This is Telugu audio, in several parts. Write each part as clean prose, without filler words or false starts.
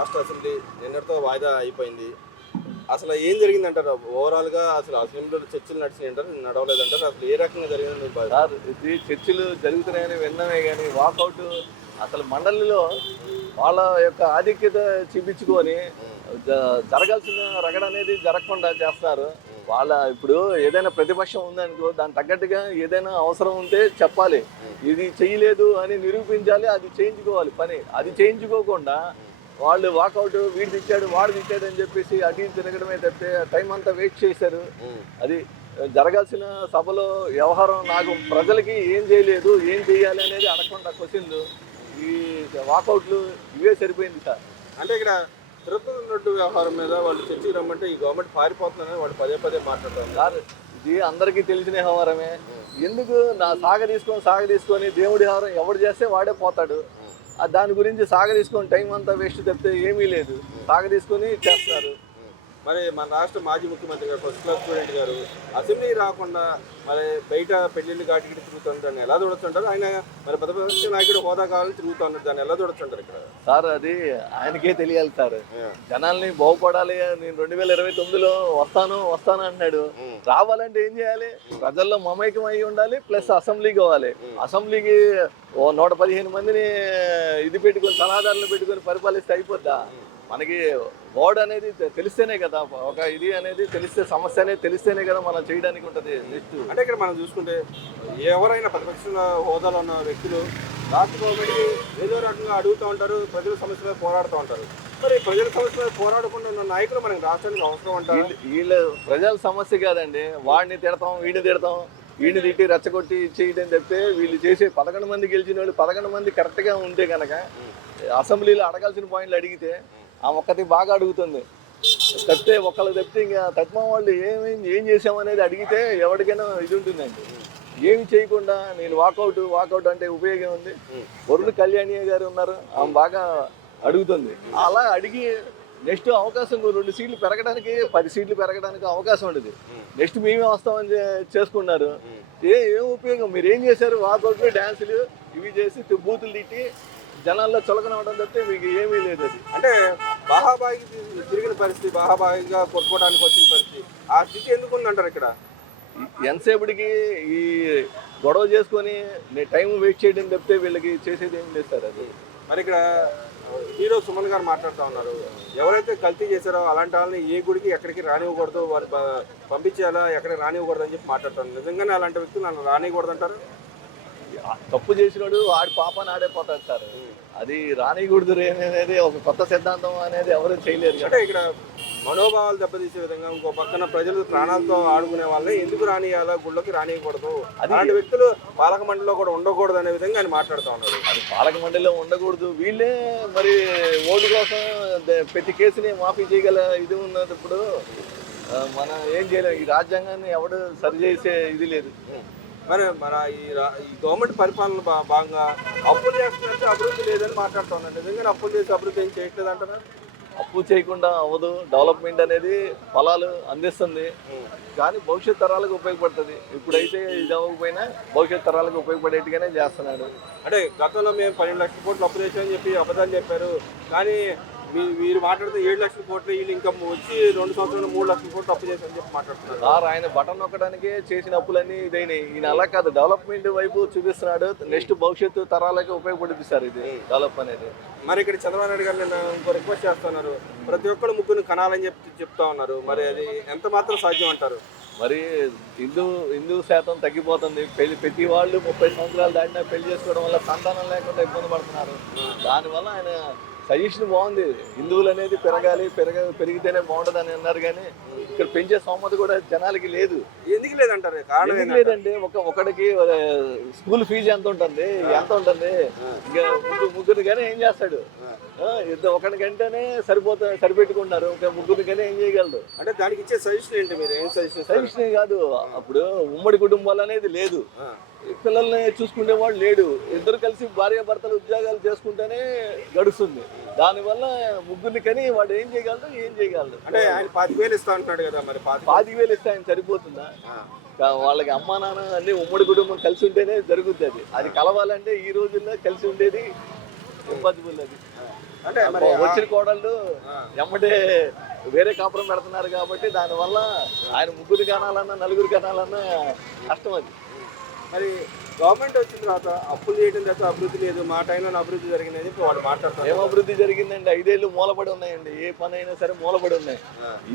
రాష్ట్ర అసెంబ్లీ నిన్నటితో వాయిదా అయిపోయింది. అసలు ఏం జరిగిందంటారు? ఓవరాల్‌గా అసలు అసెంబ్లీలో చర్చలు నడిచినాయంటారా? నడవలేదంటారా? అసలు ఏ రకంగా జరిగిందని మీకు సార్ ఇది చర్చలు జరుగుతున్నాయని విన్నామే కానీ వాకౌట్ అసలు మండలిలో వాళ్ళ యొక్క ఆధిక్యత చూపించుకొని జరగాల్సిన రగడ అనేది జరగకుండా చేస్తున్నారు. వాళ్ళ ఇప్పుడు ఏదైనా ప్రతిపక్షం ఉందనుకో దానికి తగ్గట్టుగా ఏదైనా అవసరం ఉంటే చెప్పాలి. ఇది చేయలేదు అని నిరూపించాలి, అది చేయించుకోవాలి పని. అది చేయించుకోకుండా వాళ్ళు వాకౌట్ వీడు తిట్టాడు వాడు తిట్టాడు అని చెప్పేసి అటు ఇటు తిరగడమే తప్పితే టైం అంతా వేస్ట్ చేశారు. అది జరగాల్సిన సభలో వ్యవహారం నాకు ప్రజలకి ఏం చేయలేదు ఏం చేయాలి అనేది అడగకుండా క్వశ్చన్లు ఈ వాకౌట్లు ఇవే సరిపోయింది సార్. అంటే ఇక్కడ తిరుపతి లడ్డు వ్యవహారం మీద వాళ్ళు చర్చకి రమ్మంటే ఈ గవర్నమెంట్ పారిపోతుందని వాళ్ళు పదే పదే మాట్లాడుతున్నారు. సార్ ఇది అందరికీ తెలిసిన వ్యవహారమే. ఎందుకు నా సాగ తీసుకొని దేవుడి వ్యవహారం ఎవడు చేస్తే వాడే పోతాడు. దాని గురించి తీసుకొని టైం అంతా వేస్ట్ తప్పితే ఏమీ లేదు. తీసుకొని చేస్తున్నారు. మరి మన రాష్ట్ర మాజీ ముఖ్యమంత్రి గారు ఫస్ట్ క్లాస్ స్టూడెంట్ గారు అసెంబ్లీ రాకుండా మరి బయట పెళ్లిళ్ళు కాటికి తిరుగుతుంటారు. దాన్ని ఎలా చూడొచ్చుంటారు? ఆయన మరి ప్రతిపక్ష నాయకుడు హోదా కావాలని తిరుగుతున్నారు. దాన్ని ఎలా చూడొచ్చుంటారు ఇక్కడ? సార్ అది ఆయనకే తెలియాలి సార్. జనాల్ని బాగుపడాలి, నేను 2029లో వస్తాను అన్నాడు. రావాలంటే ఏం చేయాలి? ప్రజల్లో మమైకం అయి ఉండాలి, ప్లస్ అసెంబ్లీ కావాలి. అసెంబ్లీకి 115 మందిని ఇది పెట్టుకొని సలహాదారులు పెట్టుకొని పరిపాలిస్తే అయిపోద్దా? మనకి బోర్డు అనేది తెలిస్తేనే కదా, ఒక ఇది అనేది తెలిస్తే సమస్య అనేది తెలిస్తేనే కదా మనం చేయడానికి ఉంటుంది. నెక్స్ట్ అంటే ఇక్కడ మనం చూసుకుంటే ఎవరైనా ప్రతిపక్ష హోదాలో ఉన్న వ్యక్తులు రాష్ట్ర గవర్నమెంట్కి ఏదో రకంగా అడుగుతూ ఉంటారు, ప్రజల సమస్య మీద పోరాడుతూ ఉంటారు. మరి ప్రజల సమస్య మీద పోరాడకుండా ఉన్న నాయకులు మనకి రాష్ట్రానికి అవసరం అంటారు. వీళ్ళు ప్రజల సమస్య కాదండి, వాడిని తిడతాం వీడిని తిట్టి రెచ్చగొట్టి చేయడం తప్పితే వీళ్ళు చేసే 11 మంది గెలిచిన వాళ్ళు 11 మంది కరెక్ట్గా ఉంటే కనుక అసెంబ్లీలో అడగాల్సిన పాయింట్లు అడిగితే ఆ ఒక్కటి బాగా అడుగుతుంది తప్పితే ఒకళ్ళు తప్పితే ఇంకా తక్కువ వాళ్ళు ఏం చేసామనేది అడిగితే ఎవరికైనా ఇది ఉంటుందండి. ఏమి చేయకుండా నేను వాకౌట్ అంటే ఉపయోగం ఉంది. వరుణ్ కళ్యాణి గారు ఉన్నారు, ఆమె బాగా అడుగుతుంది. అలా అడిగి నెక్స్ట్ అవకాశం 2 సీట్లు పెరగడానికి 10 సీట్లు పెరగడానికి అవకాశం ఉండదు. నెక్స్ట్ మేమే వస్తామని చేసుకున్నారు. ఏం ఉపయోగం? మీరు ఏం చేశారు? వాకౌట్ డ్యాన్సులు ఇవి చేసి బూతులు తిట్టి జనాల్లో చులకన అవడం తప్పితే మీకు ఏమీ లేదు. అది అంటే బాహాబాయికి తిరిగిన పరిస్థితి, బాహాబాయిగా కొట్టుకోవడానికి వచ్చిన పరిస్థితి, ఆ స్థితి ఎందుకు ఉందంటారు ఇక్కడ? ఎంతసేపటికి ఈ గొడవ చేసుకొని టైం వేస్ట్ చేయడం తప్పితే వీళ్ళకి చేసేది ఏం లేదు సార్. అది మరి ఇక్కడ హీరో సుమన్ గారు మాట్లాడుతూ ఉన్నారు, ఎవరైతే కల్తీ చేశారో అలాంటి వాళ్ళని ఏ గుడికి ఎక్కడికి రానివ్వకూడదు, వారు పంపించేలా ఎక్కడికి రానివ్వకూడదు అని చెప్పి మాట్లాడుతాను. నిజంగానే అలాంటి వ్యక్తులు నన్ను రానివ్వకూడదు అంటారు? తప్పు చేసినాడు ఆడి పాపని ఆడైపోతాడు సార్. అది రానికూడదు అనేది ఒక కొత్త సిద్ధాంతం అనేది ఎవరు చేయలేరు. అంటే ఇక్కడ మనోభావాలు దెబ్బతీసే విధంగా ఇంకో పక్కన ప్రజలు ప్రాణాలతో ఆడుకునే వాళ్ళని ఎందుకు రానియాలా, గుళ్ళకి రానియకూడదు, అలాంటి వ్యక్తులు పాలక మండలిలో కూడా ఉండకూడదు అనే విధంగా ఆయన మాట్లాడుతూ ఉన్నారు. అది పాలక మండలిలో ఉండకూడదు. వీళ్ళే మరి ఓటు కోసం ప్రతి కేసుని మాఫీ చేయగల ఇది ఉన్నప్పుడు మనం ఏం చేయలేము. ఈ రాజ్యాంగాన్ని ఎవడు సరిచేసే ఇది లేదు. మరి మన ఈ గవర్నమెంట్ పరిపాలన భాగంగా అప్పులు చేస్తున్నట్టు అభివృద్ధి లేదని మాట్లాడుతున్నాను. నిజంగానే అప్పులు చేసి అభివృద్ధి ఏం చేయట్లేదు అంటున్నారు. అప్పు చేయకుండా అవ్వదు. డెవలప్మెంట్ అనేది ఫలాలు అందిస్తుంది, కానీ భవిష్యత్ తరాలకు ఉపయోగపడుతుంది. ఇప్పుడైతే ఇది అవ్వకపోయినా భవిష్యత్ తరాలకు ఉపయోగపడేట్టుగానే చేస్తున్నాడు. అంటే గతంలో మేము 12 లక్షల కోట్లు అప్పు చేసామని చెప్పి అబద్ధాలు చెప్పారు, కానీ మీరు మాట్లాడితే 7 లక్షల కోట్లు, వీళ్ళు ఇంకా వచ్చి 2 సంవత్సరాలు 3 లక్షల కోట్లు అప్పు చేశారని చెప్పి మాట్లాడుతున్నారు. సార్ ఆయన బటన్ నొక్కడానికే చేసిన అప్పులన్నీ ఇదైనాయి. ఈయన అలా కాదు, డెవలప్మెంట్ వైపు చూపిస్తున్నాడు. నెక్స్ట్ భవిష్యత్తు తరాలకి ఉపయోగపడుతుంది సార్ ఇది డెవలప్ అనేది. మరి ఇక్కడ చంద్రబాబు నాయుడు గారు నేను ఇంకో రిక్వెస్ట్ చేస్తున్నారు, ప్రతి ఒక్కరు ముగ్గురు కనాలని చెప్తా ఉన్నారు. మరి అది ఎంత మాత్రం సాధ్యం అంటారు? మరి హిందూ శాతం తగ్గిపోతుంది. ప్రతి వాళ్ళు 30 సంవత్సరాలు దాటినా పెళ్లి చేసుకోవడం వల్ల సంతానం లేకుండా ఇబ్బంది పడుతున్నారు. దానివల్ల ఆయన సజెషన్ బాగుంది, హిందువులు అనేది పెరిగితేనే బాగుంటుంది అని అన్నారు. కానీ ఇక్కడ పెంచే సౌమతి కూడా జనాలకి లేదు. ఎందుకు లేదంటారు? కారణం లేదండి, ఒకడికి స్కూల్ ఫీజు ఎంత ఉంటుంది ఇంకా ముగ్గురు కానీ ఏం చేస్తాడు? ఒకడికంటేనే సరిపెట్టుకుంటున్నారు, ఇంకా ముగ్గురు కానీ ఏం చేయగలరు? అంటే దానికి ఇచ్చే సజెషన్ ఏంటి? మీరు ఏం సజెషన్ కాదు, అప్పుడు ఉమ్మడి కుటుంబాలు అనేది లేదు, పిల్లల్ని చూసుకునే వాడు లేడు, ఇద్దరు కలిసి భార్యాభర్తలు ఉద్యోగాలు చేసుకుంటేనే గడుస్తుంది. దానివల్ల ముగ్గురిని కానీ వాడు ఏం చేయగలడు? అంటే ఆయన 25,000 ఇస్తా అంటున్నాడు కదా, మరి 25,000 ఇస్తే ఆయన సరిపోతుందా? వాళ్ళకి అమ్మా నాన్న అన్ని ఉమ్మడి కుటుంబం కలిసి ఉంటేనే జరుగుతుంది. అది కలవాలంటే ఈ రోజుల్లో కలిసి ఉండేది ఇంపాసిబుల్. అది అంటే మరి వచ్చిన కోడళ్ళు ఆ. ఎమ్మటే వేరే కాపురం పెడుతున్నారు కాబట్టి దానివల్ల ఆయన ముగ్గురు కనాలన్నా నలుగురు కనాలన్నా కష్టం అది. మరి గవర్నమెంట్ వచ్చిన తర్వాత అప్పులు చేయడం తప్ప అభివృద్ధి లేదు, మా టైంలో అభివృద్ధి జరిగింది అని చెప్పి వాడు మాట్లాడతారు. ఏం అభివృద్ధి జరిగిందండి? 5 ఏళ్ళు మూలపడి ఉన్నాయండి. ఏ పని అయినా సరే మూలపడి ఉన్నాయి.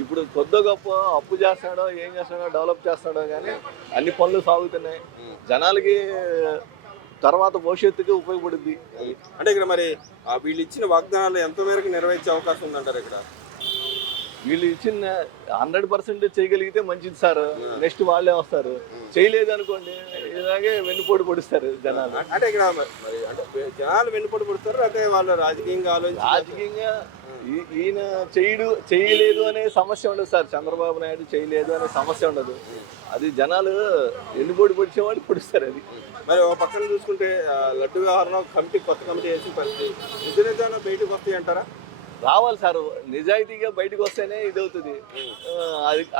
ఇప్పుడు కొద్ది గొప్ప అప్పు చేస్తాడో ఏం చేస్తాడో డెవలప్ చేస్తాడో కానీ అన్ని పనులు సాగుతున్నాయి. జనాలకి తర్వాత భవిష్యత్తుకి ఉపయోగపడుద్ది. అంటే ఇక్కడ మరి వీళ్ళు ఇచ్చిన వాగ్దానాలు ఎంత మేరకు నెరవేర్చే అవకాశం ఉందంటారు ఇక్కడ? వీళ్ళు ఇచ్చిన 100% చేయగలిగితే మంచిది సార్. నెక్స్ట్ వాళ్ళే వస్తారు. చేయలేదు అనుకోండి ఇలాగే వెన్నుపోటు పొడుస్తారు జనాలు. అంటే ఇక్కడ మరి అంటే జనాలు వెన్నుపోటు పడుతారు, అంటే వాళ్ళు రాజకీయంగా రాజకీయంగా ఈయన చేయలేదు అనే సమస్య ఉండదు సార్. చంద్రబాబు నాయుడు చేయలేదు అనే సమస్య ఉండదు. అది జనాలు వెన్నుపోటు పొడిచే వాళ్ళు పొడుస్తారు. అది మరి ఒక పక్కన చూసుకుంటే లడ్డు వ్యవహారంలో కొత్త కమిటీ వేసిన పరిస్థితి నిజాలు బయటకు వస్తాయి అంటారా? రావాలి సార్. నిజాయితీగా బయటకు వస్తేనే ఇది అవుతుంది.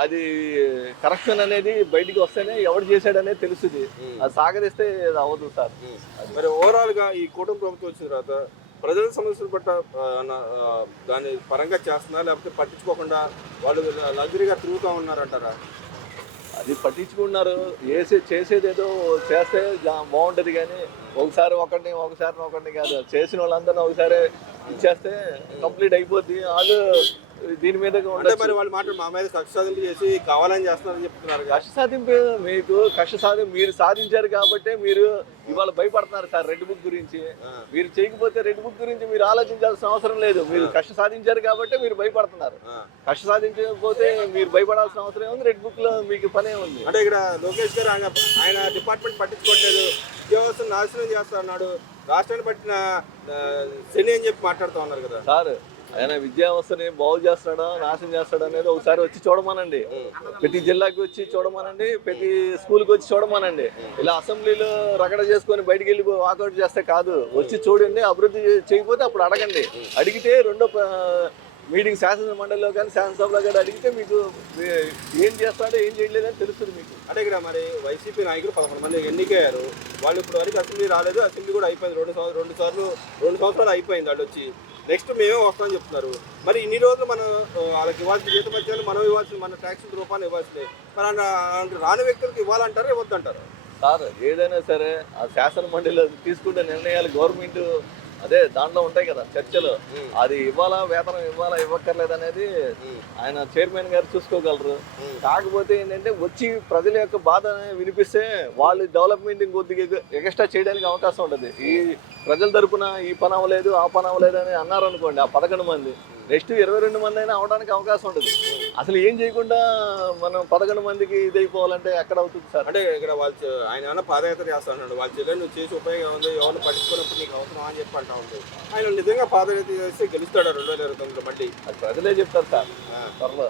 అది కరప్షన్ అనేది బయటికి వస్తేనే ఎవడు చేశాడనేది తెలుస్తుంది. అది సాగరిస్తే అవ్వదు సార్. మరి ఓవరాల్ గా ఈ కూటమి ప్రభుత్వం వచ్చిన తర్వాత ప్రజల సమస్యల పట్ల దాని పరంగా చేస్తున్నా, లేకపోతే పట్టించుకోకుండా వాళ్ళు లగ్జరీగా తిరుగుతూ ఉన్నారంటారా? అది పట్టించుకున్నారు. చేసేది ఏదో చేస్తే బాగుంటుంది కానీ ఒకసారి ఒకరిని కాదు, చేసిన వాళ్ళందరినీ ఒకసారి ఇచ్చేస్తే కంప్లీట్ అయిపోద్ది. వాళ్ళు దీని మీద మరి వాళ్ళు మా మీద కక్ష సాధింపు చేసి కావాలని చేస్తున్నారని చెప్తున్నారు. కక్ష సాధింపు మీరు సాధించారు కాబట్టి మీరు ఇవాళ భయపడుతున్నారు సార్. రెడ్ బుక్ గురించి మీరు చేయకపోతే రెడ్ బుక్ గురించి మీరు ఆలోచించాల్సిన అవసరం లేదు. మీరు కక్ష సాధించారు కాబట్టి మీరు భయపడుతున్నారు. కక్ష సాధించకపోతే మీరు భయపడాల్సిన అవసరం ఉంది. రెడ్ బుక్ లో మీకు పనే ఉంది. అంటే ఇక్కడ లోకేష్ గారు ఆయన డిపార్ట్మెంట్ పట్టించుకోవట్లేదు, వ్యవస్థను నాశనం చేస్తా అన్నాడు, రాష్ట్రాన్ని పట్టిన శని అని చెప్పి మాట్లాడుతూ ఉన్నారు కదా సార్. ఆయన విద్యా వ్యవస్థని బాగు చేస్తాడా నాశనం చేస్తాడా అనేది ఒకసారి వచ్చి చూడమనండి. ప్రతి జిల్లాకి వచ్చి చూడమనండి, ప్రతి స్కూల్కి వచ్చి చూడమనండి. ఇలా అసెంబ్లీలో రగడ చేసుకొని బయటికి వెళ్ళి వాకౌట్ చేస్తే కాదు. వచ్చి చూడండి. అభివృద్ధి చేయకపోతే అప్పుడు అడగండి. అడిగితే రెండో మీటింగ్ శాసన మండలిలో కానీ శాసనసభలో కానీ అడిగితే మీకు ఏం చేస్తాడో ఏం చేయలేదని తెలుస్తుంది మీకు. అంటే ఇక్కడ మరి వైసీపీ నాయకులు 11 మంది ఎన్నికయ్యారు. వాళ్ళు ఇప్పుడు వరకు అసెంబ్లీ రాలేదు. అసెంబ్లీ కూడా అయిపోయింది. 2 సంవత్సరాలు అయిపోయింది. వాళ్ళు వచ్చి నెక్స్ట్ మేమే వస్తామని చెప్తున్నారు. మరి ఇన్ని రోజులు మనం వాళ్ళకి ఇవ్వాల్సిన జీత మధ్యాలు మనం ఇవ్వాల్సిన మన ట్యాక్స్ రూపాయలు ఇవ్వాల్సిందే. మరి రాని వ్యక్తులకు ఇవ్వాలంటారా ఇవ్వద్దంటారు? సార్ ఏదైనా సరే ఆ శాసన మండలిలో తీసుకుంటే నిర్ణయాలు గవర్నమెంట్ అదే దాంట్లో ఉంటాయి కదా చర్చలు. అది ఇవ్వాలా వేతనం ఇవ్వాలా ఇవ్వక్కర్లేదు అనేది ఆయన చైర్మన్ గారు చూసుకోగలరు. కాకపోతే ఏంటంటే వచ్చి ప్రజల యొక్క బాధ వినిపిస్తే వాళ్ళు డెవలప్మెంట్ కొద్దిగా ఎక్స్ట్రా చేయడానికి అవకాశం ఉంటుంది. ఈ ప్రజల తరపున ఈ పని అవ్వలేదు ఆ పని అవ్వలేదు అని అన్నారు అనుకోండి, ఆ 11 మంది నెక్స్ట్ 22 మంది అయినా అవడానికి అవకాశం ఉంటుంది. అసలు ఏం చేయకుండా మనం 11 మందికి ఇదైపోవాలంటే ఎక్కడ అవుతుంది సార్? అంటే ఇక్కడ వాళ్ళు ఆయన ఏమైనా పాదయాత్ర చేస్తాడు, వాళ్ళ జిల్లా నువ్వు చేసి ఉపయోగం ఉంది, ఎవరిని పట్టించుకున్నప్పుడు నీకు అవసరం అని చెప్పి అంటా ఉంటుంది. ఆయన నిజంగా పాదయాత్ర చేస్తే గెలుస్తాడు 2029 మళ్ళీ. అది ప్రజలే చెప్తారు సార్ త్వరలో.